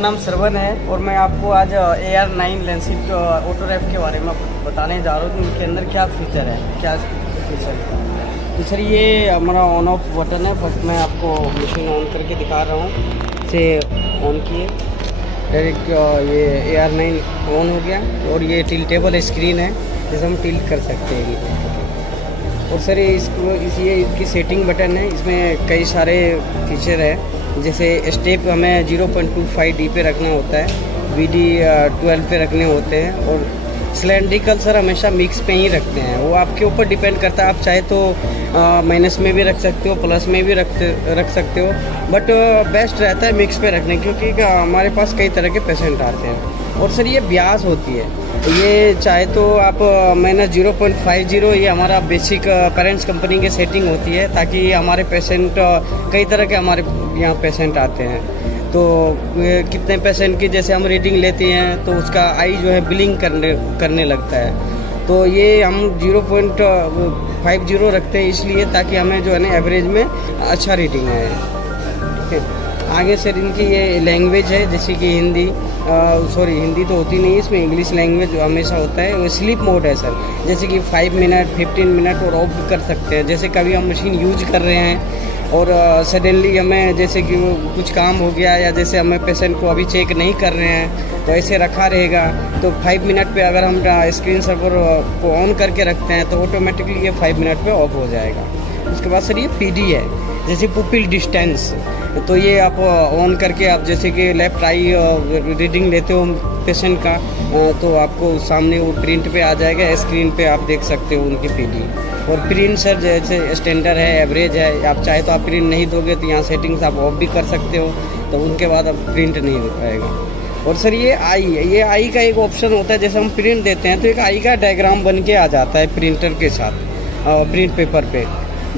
नाम श्रवण है और मैं आपको आज AR9 लेंसिट ऑटोरैप के बारे में बताने जा रहा हूँ कि इनके अंदर क्या फीचर है, क्या फीचर है। तो सर ये हमारा ऑन ऑफ बटन है। फर्स्ट मैं आपको मशीन ऑन करके दिखा रहा हूँ। इसे ऑन किए, डायरेक्ट ये AR9 ऑन हो गया और ये टिल्टेबल स्क्रीन है, जैसे हम टिल्ट कर सकते हैं इनको। और सर ये इसकी सेटिंग बटन है, इसमें कई सारे फीचर है। जैसे स्टेप हमें 0.25D पे रखना होता है, BD 12 पे रखने होते हैं, और सिलेंड्रिकल सर हमेशा मिक्स पे ही रखते हैं। वो आपके ऊपर डिपेंड करता है, आप चाहे तो माइनस में भी रख सकते हो, प्लस में भी रख सकते हो, बट बेस्ट रहता है मिक्स पे रखने, क्योंकि हमारे पास कई तरह के पेशेंट आते हैं। और सर ये ब्याज होती है, ये चाहे तो आप -0.50, ये हमारा बेसिक पेरेंट्स कंपनी की सेटिंग होती है, ताकि हमारे पेशेंट कई तरह के हमारे यहाँ पेशेंट आते हैं, तो कितने पेशेंट की जैसे हम रीडिंग लेते हैं तो उसका आई जो है बिलिंग करने लगता है। तो ये हम 0.50 रखते हैं, इसलिए ताकि हमें जो है ना एवरेज में अच्छा रीडिंग आए। ठीक है, आगे सर इनकी ये लैंग्वेज है, जैसे कि हिंदी तो होती नहीं है इसमें, इंग्लिश लैंग्वेज हमेशा होता है। वो स्लीप मोड है सर, जैसे कि 5 मिनट 15 मिनट और ऑफ भी कर सकते हैं। जैसे कभी हम मशीन यूज कर रहे हैं और सडनली हमें जैसे कि कुछ काम हो गया, या जैसे हमें पेशेंट को अभी चेक नहीं कर रहे हैं तो ऐसे रखा रहेगा, तो 5 मिनट पे अगर हम स्क्रीन सर्वर को ऑन करके रखते हैं तो ऑटोमेटिकली ये 5 मिनट पे ऑफ हो जाएगा। उसके बाद सर ये PD है, जैसे पुपिल डिस्टेंस, तो ये आप ऑन करके आप जैसे कि लेफ्ट आई रीडिंग लेते हो पेशेंट का, तो आपको सामने वो प्रिंट पे आ जाएगा, स्क्रीन पे आप देख सकते हो उनकी PD। और प्रिंट सर जैसे स्टैंडर्ड है, एवरेज है, आप चाहे तो आप प्रिंट नहीं दोगे तो यहाँ सेटिंग्स आप ऑफ भी कर सकते हो, तो उनके बाद अब प्रिंट नहीं हो पाएगा। और सर ये आई का एक ऑप्शन होता है, जैसे हम प्रिंट देते हैं तो एक आई का डायग्राम बन के आ जाता है प्रिंटर के साथ प्रिंट पेपर पे।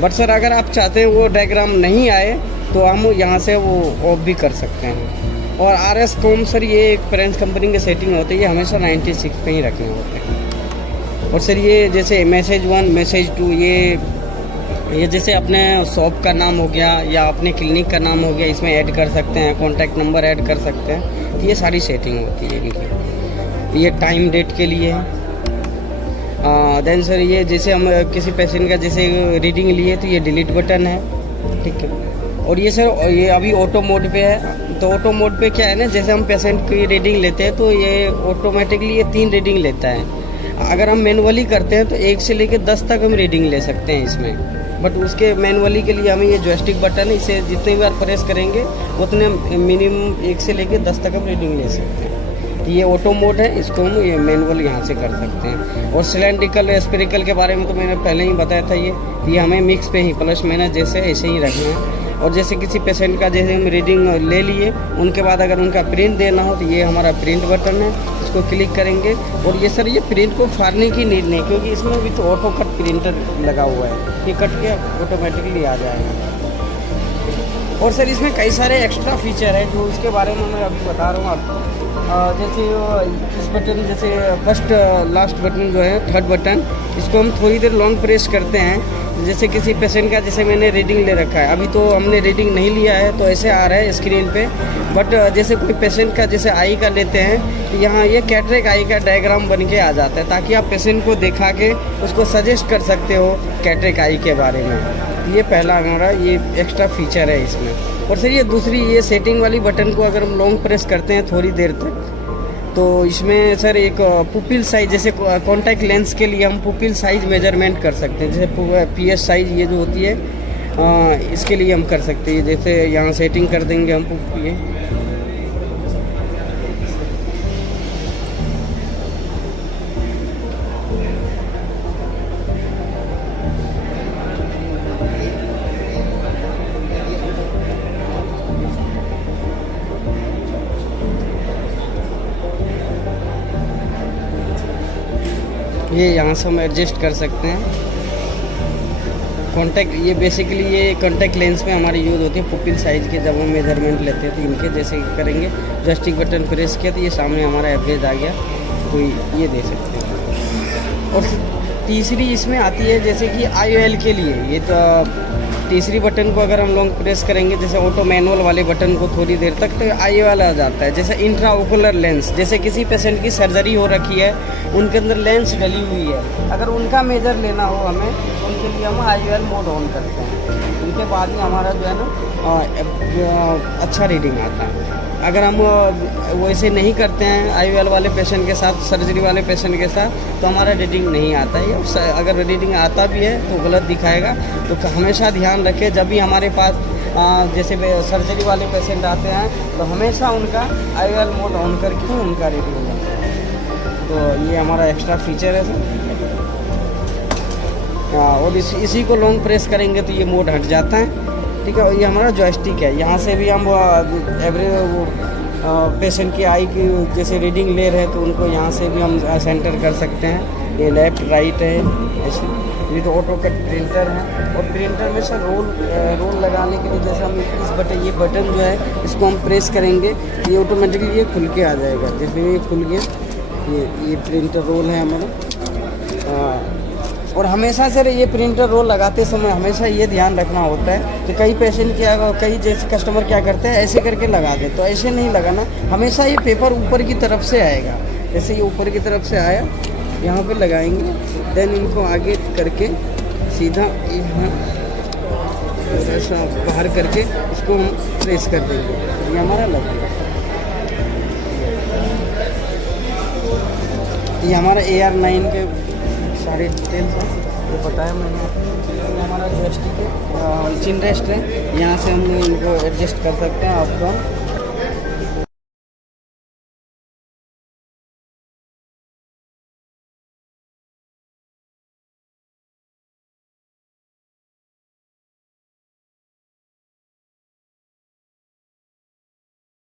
बट सर अगर आप चाहते हैं वो डायग्राम नहीं आए तो हम यहाँ से वो ऑफ भी कर सकते हैं। और RS कॉम सर ये एक पेरेंट्स कंपनी की सेटिंग होती है, ये हमेशा 96 पे ही रखने होते हैं। और सर ये जैसे मैसेज 1 मैसेज 2, ये जैसे अपने शॉप का नाम हो गया या अपने क्लिनिक का नाम हो गया, इसमें ऐड कर सकते हैं, कॉन्टैक्ट नंबर ऐड कर सकते हैं। तो ये सारी सेटिंग होती है इनकी। ये टाइम डेट के लिए है। देन सर ये जैसे हम किसी पेशेंट का जैसे रीडिंग लिए तो ये डिलीट बटन है, ठीक है। और ये सर ये अभी ऑटो मोड पे है, तो ऑटो मोड पे क्या है ना, जैसे हम पेशेंट की रीडिंग लेते हैं तो ये ऑटोमेटिकली ये 3 रीडिंग लेता है। अगर हम मैनुअली करते हैं तो 1 से लेकर 10 तक हम रीडिंग ले सकते हैं इसमें, बट उसके मैनुअली के लिए हमें ये जॉयस्टिक बटन है, इसे जितनी बार प्रेस करेंगे उतने मिनिमम 1 से लेकर 10 तक हम रीडिंग ले सकते हैं। तो ये ऑटो मोड है, इसको हम ये मैनुअल यहाँ से कर सकते हैं। और सिलेंड्रिकल स्पेरिकल के बारे में तो मैंने पहले ही बताया था, ये हमें मिक्स पे ही प्लस माइनस जैसे ऐसे ही रखना है। और जैसे किसी पेशेंट का जैसे हम रीडिंग ले लिए, उनके बाद अगर उनका प्रिंट देना हो तो ये हमारा प्रिंट बटन है, इसको क्लिक करेंगे। और ये सर ये प्रिंट को फाड़ने की नीड नहीं, क्योंकि इसमें भी तो ऑटो कट प्रिंटर लगा हुआ है, ये कट के ऑटोमेटिकली आ जाएगा। और सर इसमें कई सारे एक्स्ट्रा फीचर है जो इसके बारे में मैं अभी बता रहा हूँ आपको। जैसे इस बटन, जैसे फर्स्ट लास्ट बटन जो है थर्ड बटन, इसको हम थोड़ी देर लॉन्ग प्रेस करते हैं। जैसे किसी पेशेंट का जैसे मैंने रीडिंग ले रखा है, अभी तो हमने रीडिंग नहीं लिया है तो ऐसे आ रहा है स्क्रीन पे, बट जैसे कोई पेशेंट का जैसे आई का लेते हैं तो यहाँ ये कैटरेक्ट आई का डायग्राम बन के आ जाता है, ताकि आप पेशेंट को दिखा के उसको सजेस्ट कर सकते हो कैटरेक्ट आई के बारे में। ये पहला हमारा ये एक्स्ट्रा फीचर है इसमें। और सर ये दूसरी ये सेटिंग वाली बटन को अगर हम लॉन्ग प्रेस करते हैं थोड़ी देर तक, तो इसमें सर एक पुपिल साइज, जैसे कॉन्टैक्ट लेंस के लिए हम पुपिल साइज मेजरमेंट कर सकते हैं, जैसे PS साइज ये जो होती है इसके लिए हम कर सकते हैं। जैसे यहाँ सेटिंग कर देंगे हम पुपिल, ये यहाँ से हम एडजस्ट कर सकते हैं। कॉन्टैक्ट ये बेसिकली ये कॉन्टैक्ट लेंस में हमारी यूज़ होती है पुपिल साइज़ के, जब हम मेजरमेंट लेते हैं तो इनके जैसे करेंगे, जॉयस्टिक बटन प्रेस किया तो ये सामने हमारा एवरेज आ गया, तो ये दे सकते हैं। और तीसरी इसमें आती है जैसे कि IOL के लिए, ये तो तीसरी बटन को अगर हम लॉन्ग प्रेस करेंगे, जैसे ऑटो मैनुअल वाले बटन को थोड़ी देर तक, तो आई वाला आ जाता है। जैसे इंट्राओकुलर लेंस, जैसे किसी पेशेंट की सर्जरी हो रखी है, उनके अंदर लेंस डली हुई है, अगर उनका मेजर लेना हो हमें, तो उनके लिए हम IOL मोड ऑन करते हैं। उनके बाद ही हमारा जो है ना अच्छा रीडिंग आता है। अगर हम वैसे नहीं करते हैं IOL वाले पेशेंट के साथ, सर्जरी वाले पेशेंट के साथ, तो हमारा रीडिंग नहीं आता है। अगर रीडिंग आता भी है तो गलत दिखाएगा। तो हमेशा ध्यान रखें, जब भी हमारे पास जैसे सर्जरी वाले पेशेंट आते हैं, तो हमेशा उनका IOL मोड ऑन करके उनका रीडिंग होता है। तो ये हमारा एक्स्ट्रा फीचर है सर। और इसी को लॉन्ग प्रेस करेंगे तो ये मोड हट जाता है, ठीक है। और ये हमारा जॉयस्टिक है, यहाँ से भी हम पेशेंट की आई की जैसे रीडिंग ले रहे हैं, तो उनको यहाँ से भी हम सेंटर कर सकते हैं। ये लेफ़्ट राइट है ऐसे। ये तो ऑटो कट प्रिंटर है, और प्रिंटर में सर रोल लगाने के लिए जैसे हम ये बटन जो है, इसको हम प्रेस करेंगे, ये ऑटोमेटिकली ये खुल के आ जाएगा। जैसे ये खुल गया, ये प्रिंटर रोल है हमारा। और हमेशा सर ये प्रिंटर रोल लगाते समय हमेशा ये ध्यान रखना होता है कि कई पेशेंट कई जैसे कस्टमर क्या करते हैं, ऐसे करके लगा दे, तो ऐसे नहीं लगाना। हमेशा ये पेपर ऊपर की तरफ से आएगा, जैसे ये ऊपर की तरफ से आया, यहाँ पे लगाएंगे, देन इनको आगे करके सीधा यहाँ ऐसा बाहर करके इसको हम प्रेस कर देंगे, ये हमारा लग गया। ये हमारा AR9 के सारे डिटेल्स हैं, ये बताया मैंने। ये हमारा जॉयस्टिक है, चिन रेस्ट है, यहाँ से हम इनको एडजस्ट कर सकते हैं अप डाउन।